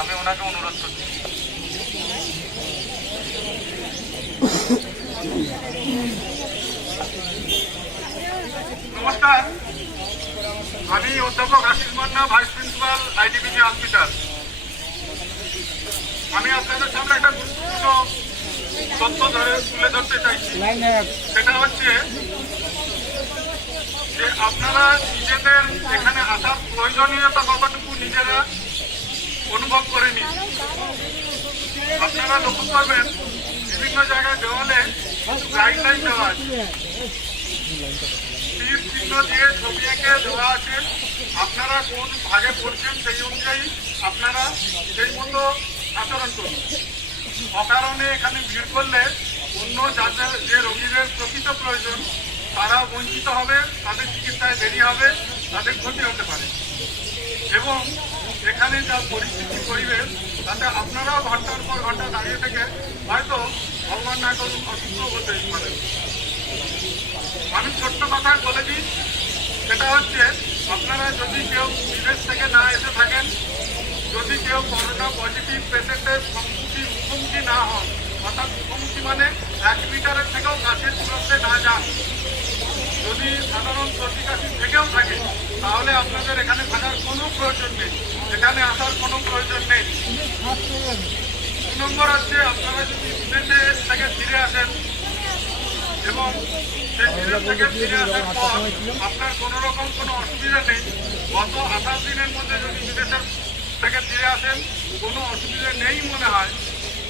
আমি ওনাকে অনুরোধ করছি। নমস্কার, আমি অধ্যাপক Ashis Manna, vice principal, IDBG hospital. আমি আপনাদের সামনে একটা গুরুত্বপূর্ণ তথ্য তুলে ধরতে চাইছি। সেটা হচ্ছে যে আপনারা নিজেদের এখানে আসার প্রয়োজনীয়তা কতটুকু নিজেরা অনুভব করে নিন। আপনারা লক্ষ্য করবেন বিভিন্ন জায়গায় দেওয়ালে গাইডলাইন দেওয়া আছে, তীর চিহ্ন দিয়ে ছবি এঁকে দেওয়া আছে। আপনারা কোন ভাগে পড়ছেন সেই অনুযায়ী আপনারা সেই মতো আচরণ করুন। অকারণে এখানে ভিড় করলে অন্য যাদের যে রোগীদের প্রকৃত প্রয়োজন তারা বঞ্চিত হবে, তাদের চিকিৎসায় দেরি হবে, তাদের ক্ষতি হতে পারে। এবং এখানে যা পরিস্থিতি পরিবেশ তাতে আপনারাও ঘন্টার পর ঘন্টা দাঁড়িয়ে থেকে হয়তো ভগবান না করুন অসুস্থ হতে পারেন। আমি ছোট্ট কথায় বলে দিই, সেটা হচ্ছে আপনারা যদি কেউ বিদেশ থেকে না এসে থাকেন, যদি কেউ করোনা পজিটিভ পেশেন্টের মুখোমুখি না হন, অর্থাৎ মুখোমুখি মানে 1 মিটারের থেকেও কাছের দূরত্বে না যান, যদি সাধারণ সর্দি কাশি থেকেও থাকে তাহলে আপনাদের এখানে থাকার কোনো প্রয়োজন নেই, এখানে আসার কোনো প্রয়োজন নেই। 2 নম্বর হচ্ছে আপনারা যদি বিদেশে থেকে ফিরে আসেন এবং সেই বিদেশ থেকে ফিরে আসার পর আপনার কোনো রকম কোনো অসুবিধা নেই, গত 28 দিনের মধ্যে যদি বিদেশের থেকে ফিরে আসেন কোনো অসুবিধা নেই মনে হয়,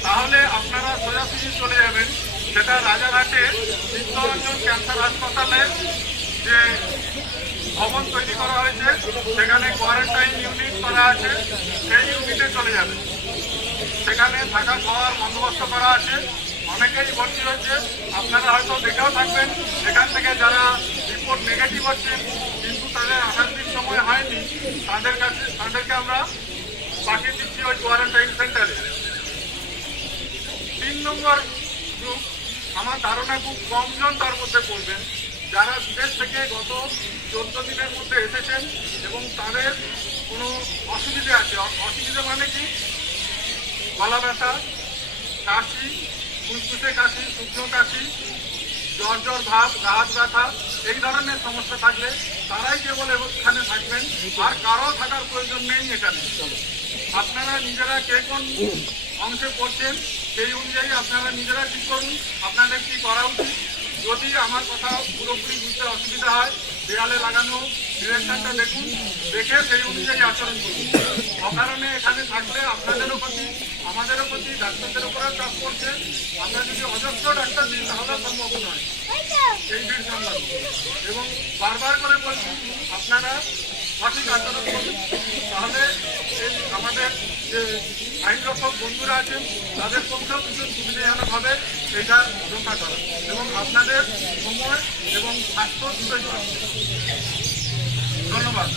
তাহলে আপনারা সোজাসুজি চলে যাবেন। সেটা রাজারহাটে চিত্তরঞ্জন ক্যান্সার হাসপাতালে যে ভবন তৈরি করা হয়েছে সেখানে কোয়ারেন্টাইন ইউনিট করা আছে, সেই ইউনিটে চলে যাবে। সেখানে থাকা খাওয়ার বন্দোবস্ত করা আছে। অনেকেই ভর্তি হচ্ছে, আপনারা হয়তো দেখেও থাকবেন এখান থেকে যারা রিপোর্ট নেগেটিভ হচ্ছে কিন্তু তাদের 28 দিন সময় হয়নি, তাদেরকে আমরা পাঠিয়ে দিচ্ছি ওই কোয়ারেন্টাইন সেন্টারে। 3 নম্বর গ্রুপ, আমার ধারণা খুব কমজন তার মধ্যে পড়বেন, যারা বিদেশ থেকে গত 14 দিনের মধ্যে এসেছেন এবং তাদের কোনো অসুবিধা আছে। অসুবিধা মানে কি? গলা ব্যথা, কাশি, ফুসফুসে কাশি, শুকনো কাশি, জ্বর জ্বর ভাব, গা হাত ব্যথা, এই ধরনের সমস্যা থাকলে তারাই কেবল এখানে থাকবেন, আর কারো থাকার প্রয়োজন নেই এখানে। আপনারা নিজেরা কে কোন অংশে পড়ছেন সেই অনুযায়ী আপনারা নিজেরা ঠিক করুন আপনাদের কি করা উচিত। যদি আমার কথা পুরোপুরি বুঝতে অসুবিধা হয়, দেয়ালে লাগানো ডিরেকশনটা দেখুন, দেখে সেই অনুযায়ী আচরণ করুন। অকারণে এখানে থাকলে আপনাদেরও ক্ষতি, আমাদেরও ক্ষতি, ডাক্তারদের উপরেও চাপ পড়ছে। আমরা যদি অজস্র ডাক্তার দিই তাহলে সম্ভব নয় এই ভিড় সামলানো। এবং বারবার করে বলছি আপনারা সঠিক আচরণ করুন, তাহলে আমাদের যে আইনরক্ষক বন্ধুরা আছেন তাদের পক্ষেও কিছু সুবিধাজনক হবে এটা রক্ষা করা, এবং আপনাদের সময় এবং স্বাস্থ্য দুটোই ধন্যবাদ।